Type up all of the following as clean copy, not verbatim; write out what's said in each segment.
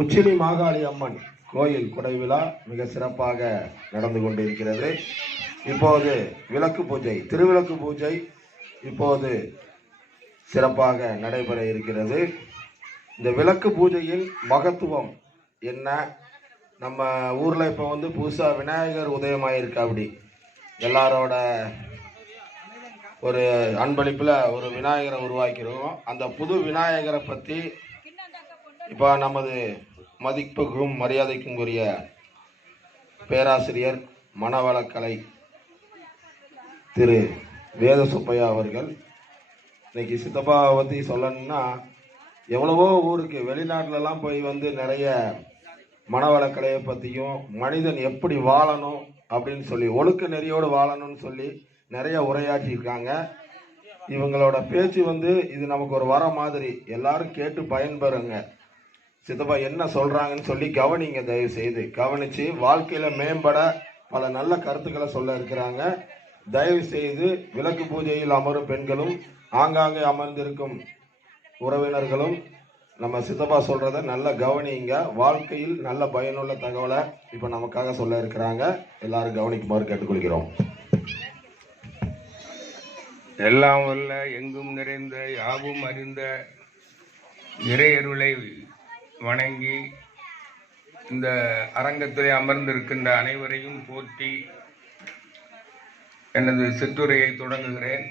உச்சினி மாகாளி அம்மன் கோயில் குடை விழா மிக சிறப்பாக நடந்து கொண்டிருக்கிறது. இப்போது விளக்கு பூஜை, திருவிளக்கு பூஜை இப்போது சிறப்பாக நடைபெற இருக்கிறது. இந்த விளக்கு பூஜையின் மகத்துவம் என்ன? நம்ம ஊரில் இப்போ புதுசா விநாயகர் உதயமாயிருக்கு. அப்படி எல்லாரோட ஒரு அன்பளிப்பில் ஒரு விநாயகரை உருவாக்கிறோம். அந்த புது விநாயகரை பற்றி இப்போ நமது மதிப்புக்கும் மரியாதைக்கும் உரிய பேராசிரியர் மனவளக்கலை திரு வேத சுப்பையா அவர்கள் இன்னைக்கு சித்தப்பாவை பற்றி சொல்லணும்னா, எவ்வளவோ ஊருக்கு வெளிநாட்டிலலாம் போய் நிறைய மனவளக்கலையை பற்றியும் மனிதன் எப்படி வாழணும் அப்படின்னு சொல்லி, ஒழுக்க நெறியோடு வாழணும்னு சொல்லி நிறைய உரையாற்றியிருக்காங்க. இவங்களோட பேச்சு இது நமக்கு ஒரு வர மாதிரி. எல்லாரும் கேட்டு பயன்பெறுங்க. சித்தப்பா என்ன சொல்றாங்கன்னு சொல்லி கவனிங்க. தயவு செய்து கவனிச்சு வாழ்க்கையில மேம்பட பல நல்ல கருத்துக்களை சொல்ல இருக்கிறாங்க. தயவு செய்து விளக்கு பூஜையில் அமரும் பெண்களும் ஆங்காங்கே அமர்ந்திருக்கும் உறவினர்களும் நம்ம சித்தப்பா சொல்றத நல்ல கவனிங்க. வாழ்க்கையில் நல்ல பயனுள்ள தகவலை இப்ப நமக்காக சொல்ல இருக்கிறாங்க. எல்லாரும் கவனிக்குமாறு கேட்டுக்கொள்கிறோம். எல்லாம் வல்ல எங்கும் நிறைந்த யாவும் அறிந்த இறையருளை வணங்கி இந்த அரங்கத்திலே அமர்ந்திருக்கின்ற அனைவரையும் போற்றி எனது சிற்றுரையை தொடங்குகிறேன்.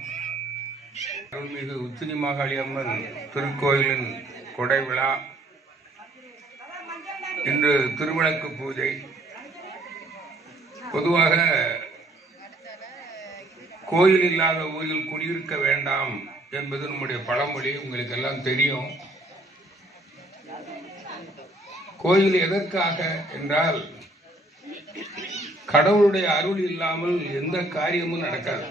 அருள்மிகு உச்சினி மாகாளி அம்மன் திருக்கோயிலின் கொடை விழா, இன்று திருவிளக்கு பூஜை. பொதுவாக கோயில் இல்லாத ஊரில் குடியிருக்க வேண்டாம் என்பது நம்முடைய பழமொழி, உங்களுக்கு எல்லாம் தெரியும். கோயில் எதற்காக என்றால், கடவுளுடைய அருள் இல்லாமல் எந்த காரியமும் நடக்காது.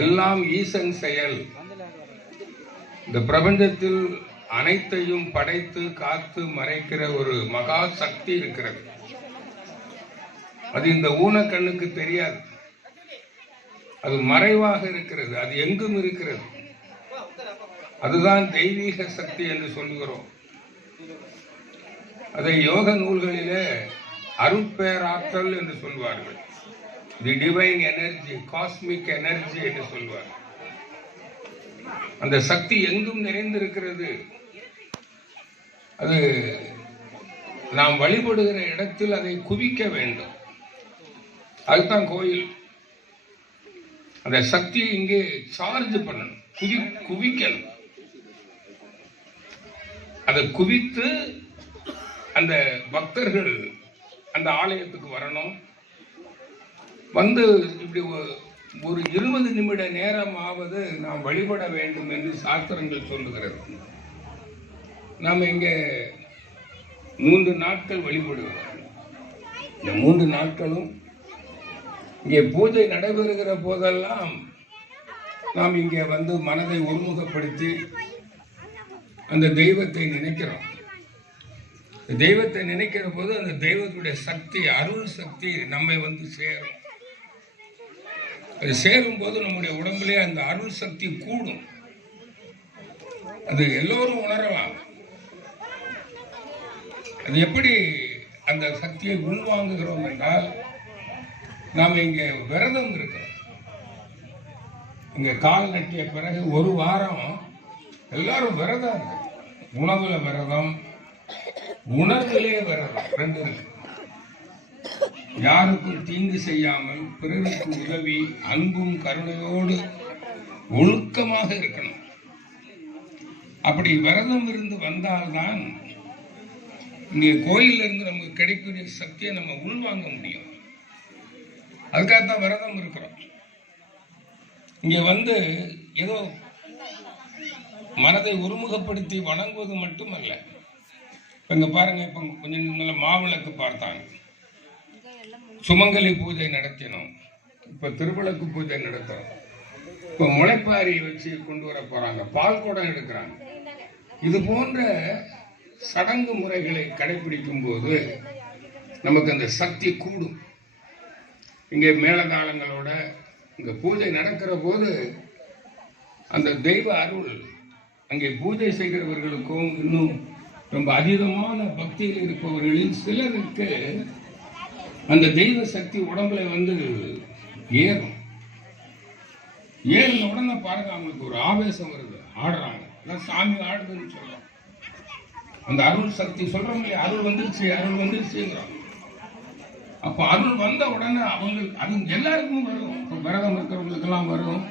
எல்லாம் ஈசன் செயல். இந்த பிரபஞ்சத்தில் அனைத்தையும் படைத்து காத்து மறைக்கிற ஒரு மகா சக்தி இருக்கிறது. அது இந்த ஊனக்கண்ணுக்கு தெரியாது. அது மறைவாக இருக்கிறது. அது எங்கும் இருக்கிறது. அதுதான் தெய்வீக சக்தி என்று சொல்கிறோம். அதை யோக நூல்களிலே அருட்பேராற்றல் என்று சொல்வார்கள். The divine energy, cosmic energy என்று சொல்வார்கள். அந்த சக்தி எங்கும் நிறைந்திருக்கிறது. அது நாம் வழிபடுகிற இடத்தில் அதை குவிக்க வேண்டும். அதுதான் கோயில். அந்த சக்தியை இங்கே சார்ஜ் பண்ணணும், குவிக்கணும். அதை குவித்து அந்த பக்தர்கள் அந்த ஆலயத்துக்கு வரணும். இப்படி ஒரு 20 நிமிட நேரமாவது நாம் வழிபட வேண்டும் என்று சாஸ்திரங்கள் சொல்லுகிறது. நாம் இங்கே 3 நாட்கள் வழிபடுகிறோம். இந்த 3 நாட்களும் இங்கே பூஜை நடைபெறுகிற போதெல்லாம் நாம் இங்கே மனதை ஒருமுகப்படுத்தி அந்த தெய்வத்தை நினைக்கிறோம். தெய்வத்தை நினைக்கிற போது அந்த தெய்வத்துடைய சக்தி, அருள் சக்தி நம்மை சேரும். அது சேரும் போது நம்முடைய உடம்புலே அந்த அருள் சக்தி கூடும். அது எல்லோரும் உணரலாம். அது எப்படி அந்த சக்தியை உள்வாங்குகிறோம் என்றால், நாம் இங்கே விரதம் இருக்கிறோம். இங்க கால் நட்டிய பிறகு 1 வாரம் எல்லாரும் விரதம் இருக்கு. உணவுல விரதம், உணர்விலே விரதம். 2 இருக்கு. யாருக்கும் தீங்கு செய்யாமல் பிறருக்கு உதவி அன்பும் கருணையோடு ஒழுக்கமாக இருக்கணும். அப்படி விரதம் இருந்து வந்தால்தான் இங்கே கோயில்ல இருந்து நமக்கு கிடைக்கக்கூடிய சக்தியை நம்ம உள்வாங்க முடியும். அதுக்காகத்தான் விரதம் இருக்கிறோம். இங்க ஏதோ மனதை ஒருமுகப்படுத்தி வணங்குவது மட்டுமல்ல. இங்க பாருங்க, இப்ப கொஞ்சம் நல்ல மாவிளக்கு பார்த்தாங்க, சுமங்கலி பூஜை நடத்தினோம், இப்ப திருவிளக்கு பூஜை நடத்துறோம், இப்ப முளைப்பாரி வச்சு கொண்டு வர போறாங்க, பால் குடம் எடுக்கிறாங்க. இது போன்ற சடங்கு முறைகளை கடைபிடிக்கும் போது நமக்கு அந்த சக்தி கூடும். இங்கே மேலதாளங்களோட இங்க பூஜை நடக்கிற போது அந்த தெய்வ அருள் அங்கே பூஜை செய்கிறவர்களுக்கும் இன்னும் ரொம்ப அதீதமான பக்தியில் இருப்பவர்களில் சிலருக்கு அந்த தெய்வ சக்தி உடம்புல வந்து ஏறும். ஏறின உடனே பாருங்க அவங்களுக்கு ஒரு ஆவேசம் வருது, ஆடுறாங்க. சாமி ஆடுதுன்னு சொல்றோம். அந்த அருள் சக்தி சொல்றோம் இல்லையா, அருள் வந்துருச்சுங்கிறோம். அப்ப அருள் வந்த உடனே அவங்களுக்கு அது எல்லாருக்கும் வரும். இப்போ விரதம் இருக்கிறவங்களுக்கு எல்லாம் வரும்.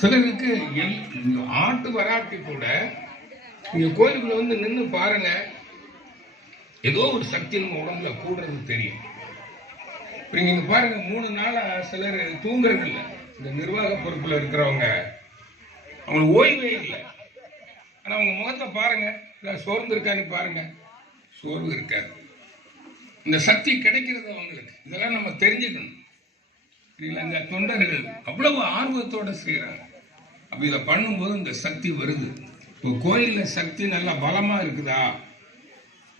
சிலருக்கு ஆட்டு வராட்டி கூட நீங்க கோயிலுக்குள்ள வந்து நின்று பாருங்க, ஏதோ ஒரு சக்தி நம்ம உடம்புல கூடுறது தெரியும். நீங்க பாருங்க 3 நாளா சிலர் தூங்குறது இல்லை. இந்த நிர்வாக பொறுப்புல இருக்கிறவங்க அவங்களுக்கு ஓய்வே இல்லை. ஆனா அவங்க முகத்தை பாருங்க, சோர்ந்து இருக்கான்னு பாருங்க, சோர்வு இருக்காது. இந்த சக்தி கிடைக்கிறது அவங்களுக்கு. இதெல்லாம் நம்ம தெரிஞ்சுக்கணும். இந்த தொண்டர்கள் அவ்வளவு ஆர்வத்தோட செய்யறாங்க. அப்ப இதை பண்ணும்போது இந்த சக்தி வருது. இப்போ கோயில்ல சக்தி நல்லா பலமா இருக்குதா,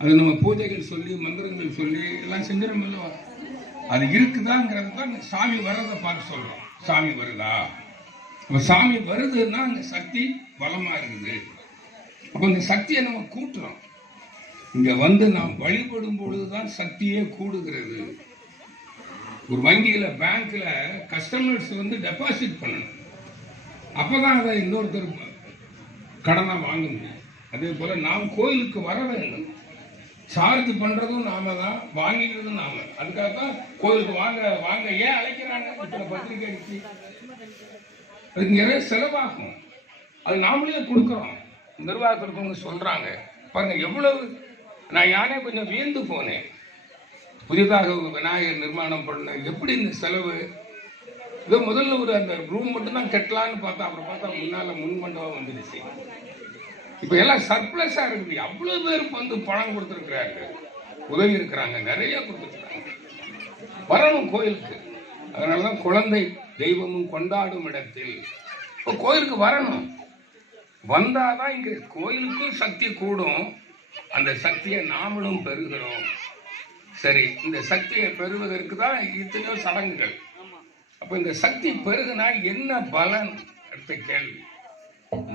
அது நம்ம பூஜைகள் சொல்லி மந்திரங்கள் சொல்லி எல்லாம் செஞ்சிடும் இல்லவா, அது இருக்குதாங்கிறது தான் சாமி வர்றதை பார்த்து சொல்றோம். சாமி வருதா, அப்ப சாமி வருதுன்னா அந்த சக்தி பலமா இருக்குது. அப்ப இந்த சக்தியை நம்ம கூட்டுறோம். இங்க வந்து நாம் வழிபடும் பொழுதுதான் சக்தியே கூடுகிறது. ஒரு வங்கியில பேங்க்ல கஸ்டமர்ஸ் வந்து டெபாசிட் பண்ணணும், அப்பதான் அதை இன்னொருத்தர் கடனை வாங்க முடியும். அதே போல நாம் கோயிலுக்கு வர வேண்டும். சார்ஜ் பண்றதும் நாம தான், வாங்கிக்கிறதும் நாம. அதுக்காக தான் கோயிலுக்கு வாங்க வாங்க ஏன் அழைக்கிறாங்க, இத்தனை பத்திரிகை அடிச்சு அதுக்கு நிறைய செலவாகும். அது நாமளே கொடுக்குறோம். நிர்வாகத்திற்கு சொல்றாங்க பாருங்க எவ்வளவு. நான் யானே கொஞ்சம் வியந்து போனேன். புதிதாக விநாயகர் நிர்மாணம் பண்ண எப்படி இந்த செலவு. இதோ முதல்ல ஒரு அந்த ரூம் மட்டும் தான் கட்டலான்னு பார்த்தா, அப்புறம் பார்த்தா முன்னால முன்மண்டபம் வந்துடுச்சு. இப்ப எல்லாம் சர்ப்ளஸா இருக்குது. அவ்வளவு பேருக்கு வந்து பணம் கொடுத்துருக்கிறாங்க, உதவி இருக்கிறாங்க, நிறைய கொடுத்துருக்காங்க. வரணும் கோயிலுக்கு. அதனாலதான் குழந்தை தெய்வமும் கொண்டாடும் இடத்தில் இப்போ கோயிலுக்கு வரணும். வந்தாதான் இங்க கோயிலுக்கும் சக்தி கூடும். அந்த சக்தியை நாமளும் பெறுகிறோம். சரி, இந்த சக்தியை பெறுவதற்கு தான் இத்தனையோ சடங்குகள். அப்ப இந்த சக்தி பெருகுனா என்ன பலன்? அடுத்த கேள்வி.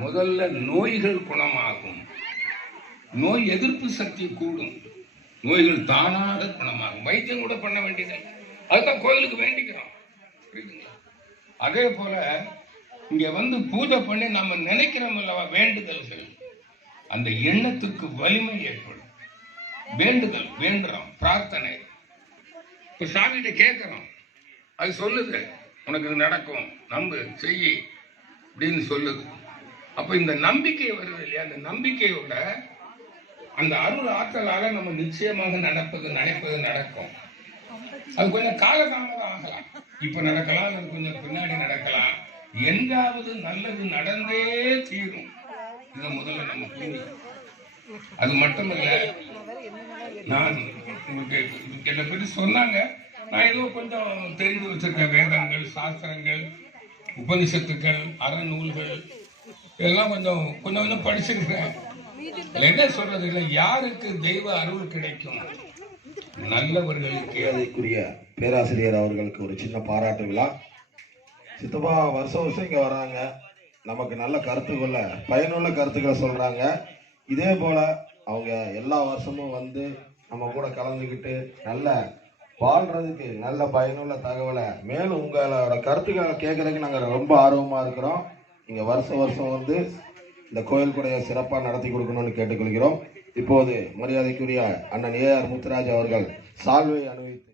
முதல்ல நோய்கள் குணமாகும், நோய் எதிர்ப்பு சக்தி கூடும், நோய்கள் தானாக குணமாகும். வைத்தியம் கூட பண்ண வேண்டியது, அதுதான் கோயிலுக்கு வேண்டிக்கிறோம். புரியுதுங்களா? அதே போல இங்க வந்து பூஜை பண்ணி நம்ம நினைக்கிறோம் அல்லவா, வேண்டுதல்கள், அந்த எண்ணத்துக்கு வலிமை ஏற்படும். வேண்டுதல் வேண்டுறோம், பிரார்த்தனை. இப்ப சாமிகிட்ட கேட்கிறோம், அது சொல்லுது உனக்கு இது நடக்கும், நம்பு, செய்யி அப்படின்னு சொல்லுது. அப்ப இந்த நம்பிக்கை வருது இல்லையா, அந்த நம்பிக்கையோட அந்த அருள் ஆற்றலால நம்ம நிச்சயமாக நினைப்பது நடக்கும். அது கொஞ்சம் காலதாமதம் ஆகலாம், இப்ப நடக்கலாம், அது கொஞ்சம் பின்னாடி நடக்கலாம். எங்காவது நல்லது நடந்தே தீரும். இதை முதல்ல நம்ம புரிஞ்சுக்கணும். அது மட்டுமல்ல, நான் உங்களுக்கு என்னை பற்றி சொன்னாங்க, நான் ஏதோ கொஞ்சம் தெரிந்து வச்சிருக்கேன். வேதங்கள், சாஸ்திரங்கள், உபனிஷத்துக்கள், அறநூல்கள் இதெல்லாம் கொஞ்சம் கொஞ்சம் படிச்சிருக்கிறேன். என்ன சொல்றது இல்லை, யாருக்கு தெய்வ அருள் கிடைக்கும்? நல்லவர்களுக்கு. அதுக்குரிய பேராசிரியர் அவர்களுக்கு ஒரு சின்ன பாராட்டு விழா. சித்தப்பா வருஷம் இங்க வராங்க, நமக்கு நல்ல கருத்துக்களை, பயனுள்ள கருத்துக்களை சொல்றாங்க. இதே போல அவங்க எல்லா வருஷமும் வந்து நம்ம கூட கலந்துக்கிட்டு நல்ல வாழ்றதுக்கு நல்ல பயனுள்ள தகவலை, மேலும் உங்களோட கருத்துக்களை கேட்கறதுக்கு நாங்கள் ரொம்ப ஆர்வமா இருக்கிறோம். நீங்க வருஷம் வந்து இந்த கோயில் கூடைய சிறப்பாக நடத்தி கொடுக்கணும்னு கேட்டுக்கொள்கிறோம். இப்போது மரியாதைக்குரிய அண்ணன் ஏஆர் முத்துராஜ் அவர்கள் சால்வை அணிவித்து